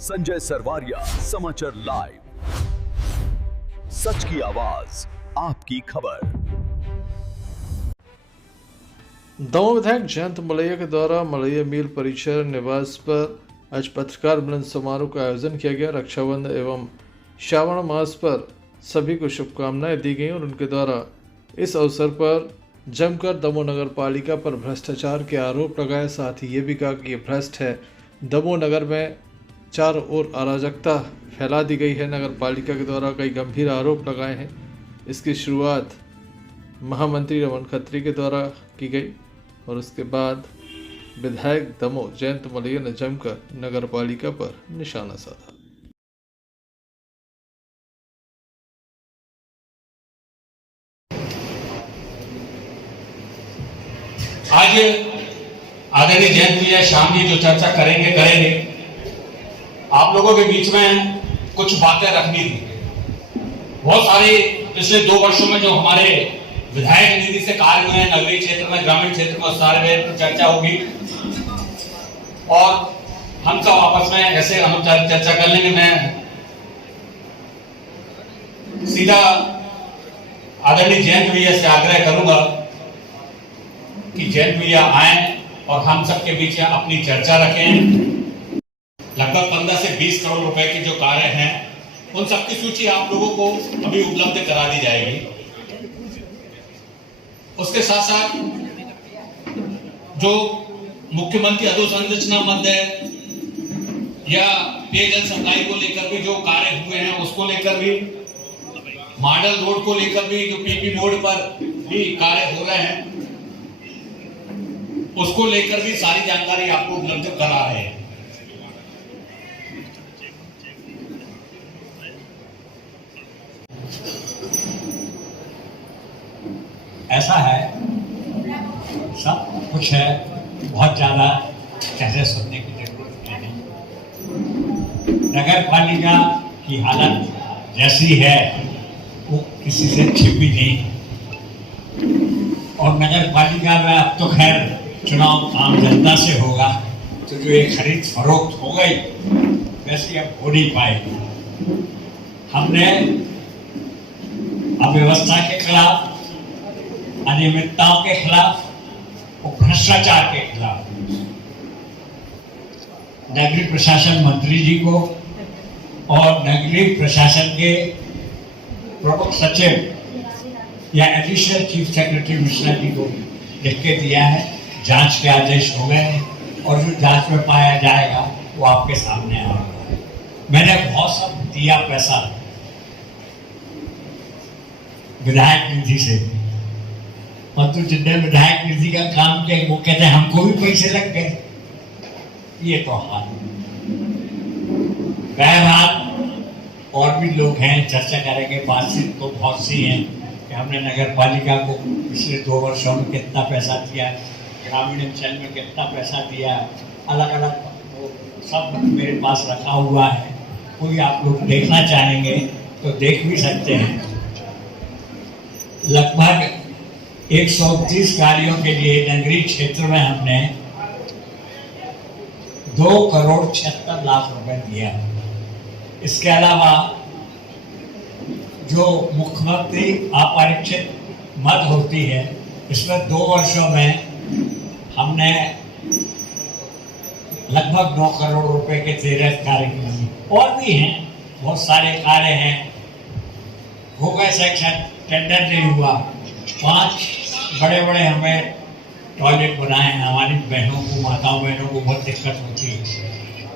संजय सरवारिया, समाचार लाइव, सच की आवाज, आपकी खबर। दमोह विधायक जयंत मलैया के द्वारा मलैया मिल परिसर निवास पर आज पत्रकार मिलन समारोह का आयोजन किया गया। रक्षाबंधन एवं श्रावण मास पर सभी को शुभकामनाएं दी गई और उनके द्वारा इस अवसर पर जमकर दमोह नगर पालिका पर भ्रष्टाचार के आरोप लगाए। साथ ही ये भी कहा कि ये भ्रष्ट है। दमोह नगर में चारों ओर अराजकता फैला दी गई है। नगर पालिका के द्वारा कई गंभीर आरोप लगाए हैं। इसकी शुरुआत महामंत्री रमन खत्री के द्वारा की गई और उसके बाद विधायक दमोह जयंत मलैया ने जमकर नगर पालिका पर निशाना साधा। आज आदरणीय जयंत भैया शाम जी जो चर्चा करेंगे आप लोगों के बीच में कुछ बातें रखनी थी। बहुत सारे पिछले 2 वर्षों में जो हमारे विधायक निधि से कार्य हुए हैं नगरीय क्षेत्र में, ग्रामीण क्षेत्र में, सारे पर चर्चा होगी और हम सब आपस में ऐसे हम चर्चा कर लेंगे। मैं सीधा आदरणीय जयंत भैया से आग्रह करूंगा कि जयंत भैया आए और हम सबके बीच अपनी चर्चा रखें। लगभग 15 से 20 करोड़ रुपए के जो कार्य हैं उन सबकी सूची आप लोगों को अभी उपलब्ध करा दी जाएगी। उसके साथ साथ जो मुख्यमंत्री अधोसंरचना मध्य या पेयजल सप्लाई को लेकर भी जो कार्य हुए हैं उसको लेकर भी, मॉडल रोड को लेकर भी जो पीपी रोड पर भी कार्य हो रहे हैं उसको लेकर भी सारी जानकारी आपको उपलब्ध करा रहे हैं। ऐसा है, सब कुछ है, बहुत ज्यादा कहते सुनने की जरूरत नहीं। नगर पालिका की हालत जैसी है वो किसी से छिपी नहीं और नगर पालिका में अब तो खैर चुनाव आम जनता से होगा, तो जो ये खरीद फरोख्त हो गई वैसे अब हो नहीं पाएगी। हमने अव्यवस्था के खिलाफ, अनियमितताओं के खिलाफ और भ्रष्टाचार के खिलाफ नगरीय प्रशासन मंत्री जी को और नगरीय प्रशासन के प्रमुख सचिव या additional chief secretary Mishra ji को लिख के दिया है। जांच के आदेश हो गए हैं और जो जांच में पाया जाएगा वो आपके सामने आएगा। मैंने बहुत सब दिया पैसा विधायक निधि से, परंतु जितने विधायक निधि का काम किया वो कहते हैं हमको भी पैसे लग गए। ये तो हाल। बहरहाल और भी लोग हैं, चर्चा करेंगे, बातचीत तो बहुत सी है कि हमने नगर पालिका को पिछले 2 वर्षों में कितना पैसा दिया, ग्रामीण अंचल में कितना पैसा दिया, अलग अलग सब मेरे पास रखा हुआ है। कोई आप लोग देखना चाहेंगे तो देख भी सकते हैं। लगभग 130 कार्यों के लिए नगरीय क्षेत्र में हमने 2,76,00,000 रुपए दिया। इसके अलावा जो मुख्यमंत्री अपरिक्षित मद होती है इसमें 2 वर्षों में हमने लगभग 9 करोड़ रुपए के 13 कार्य किए। और भी हैं, बहुत सारे कार्य हैं। हो गए सेक्शन, टेंडर नहीं हुआ, 5 बड़े बड़े हमें टॉयलेट बनाए हैं। हमारी बहनों को, माताओं बहनों को बहुत दिक्कत होती है।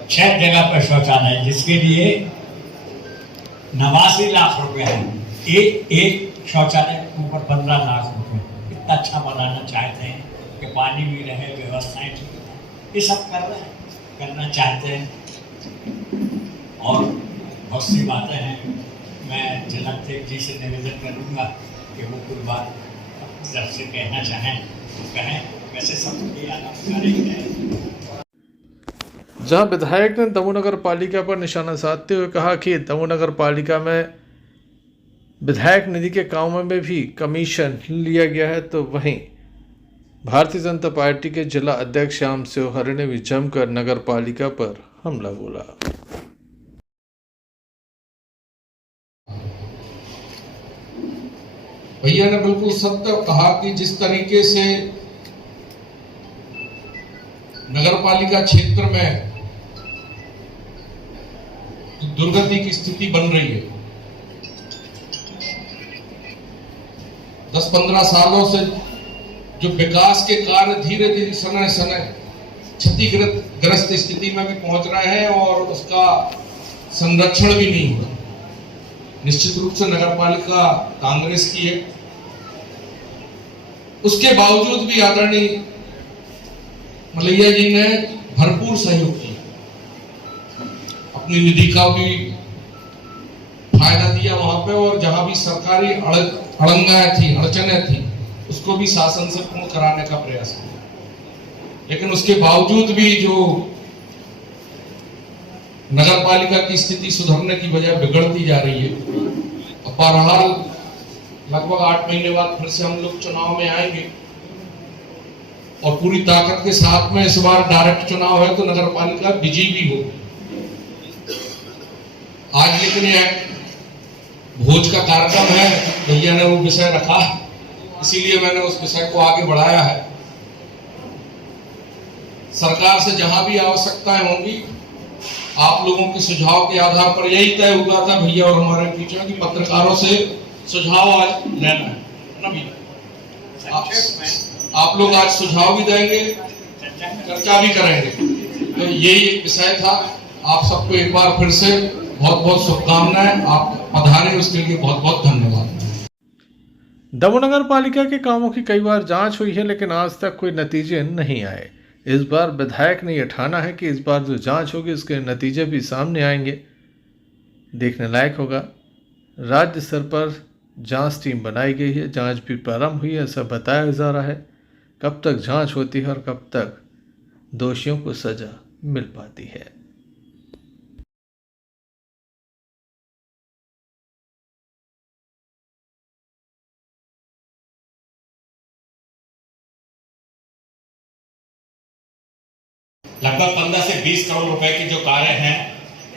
6 जगह पर शौचालय जिसके लिए 89 लाख रुपए है। एक शौचालय के ऊपर 15 लाख रुपए। इतना अच्छा बनाना चाहते हैं कि पानी भी रहे, व्यवस्थाएं ठीक है। ये सब कर रहे हैं, करना चाहते हैं और बहुत सी बातें हैं। मैं जिलाध्यक्ष जी से निवेदन करूंगा कि वो कोई बात अपनी तरफ से कहना चाहें तो कहें। वैसे सब जहां विधायक ने दमोह नगर पालिका पर निशाना साधते हुए कहा कि दमोह नगर पालिका में विधायक निधि के कामों में भी कमीशन लिया गया है, तो वहीं भारतीय जनता पार्टी के जिला अध्यक्ष श्याम शिव हरे ने भी जमकर नगर पालिका पर हमला बोला। भैया ने बिल्कुल सत्य कहा कि जिस तरीके से नगरपालिका क्षेत्र में दुर्गति की स्थिति बन रही है, 10-15 सालों से जो विकास के कार्य धीरे धीरे समय क्षतिग्रस्त स्थिति में भी पहुंच रहे हैं और उसका संरक्षण भी नहीं हुआ। निश्चित रूप से नगरपालिका कांग्रेस की है, उसके बावजूद भी आदरणीय मलैया जी ने भरपूर सहयोग किया, अपनी निधि का भी फायदा दिया वहां पे, और जहां भी सरकारी अड़ंगाएं थी, अड़चने थी, उसको भी शासन से पूर्ण कराने का प्रयास किया। लेकिन उसके बावजूद भी जो नगरपालिका की स्थिति सुधरने की बजाय बिगड़ती जा रही है, बहरहाल लगभग 8 महीने बाद फिर से हम लोग चुनाव में आएंगे और पूरी ताकत के साथ में इस बार डायरेक्ट चुनाव है तो नगरपालिका विजयी भी हो। आज लेकिन एक भोज का कार्यक्रम है, भैया ने वो विषय रखा, इसीलिए मैंने उस विषय को आगे बढ़ाया है। सरकार से जहां भी आवश्यकताएं होंगी, आप लोगों के सुझाव के आधार पर यही तय हुआ था भैया और हमारे बीच में कि पत्रकारों से सुझाव आज लेना है ना भैया। आप लोग आज सुझाव भी देंगे, चर्चा भी करेंगे, तो यही एक विषय था। आप सबको एक बार फिर से बहुत बहुत शुभकामनाएं। आप पधारे उसके लिए बहुत बहुत धन्यवाद। दमोह नगर पालिका के कामों की कई बार जांच हुई है, लेकिन आज तक कोई नतीजे नहीं आए। इस बार विधायक ने यह ठाना है कि इस बार जो जांच होगी उसके नतीजे भी सामने आएंगे। देखने लायक होगा। राज्य स्तर पर जांच टीम बनाई गई है, जांच भी प्रारंभ हुई है, ऐसा बताया जा रहा है। कब तक जांच होती है और कब तक दोषियों को सजा मिल पाती है। लगभग 15 से 20 करोड़ रुपए के जो कार्य हैं,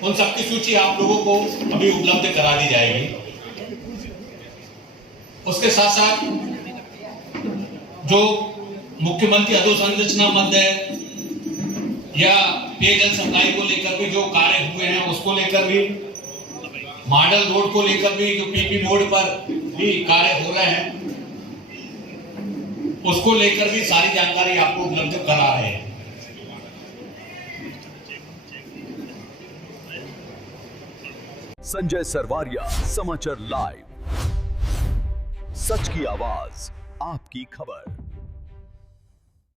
उन सबकी सूची आप लोगों को अभी उपलब्ध करा दी जाएगी। उसके साथ साथ जो मुख्यमंत्री अधोसंरचना मद या पेयजल सप्लाई को लेकर भी जो कार्य हुए हैं, उसको लेकर भी, मॉडल रोड को लेकर भी जो पीपी मोड पर भी कार्य हो रहे हैं, उसको लेकर भी सारी जानकारी आपको उपलब्ध करा रहे हैं। संजय सरवारिया, समाचार लाइव, सच की आवाज, आपकी खबर।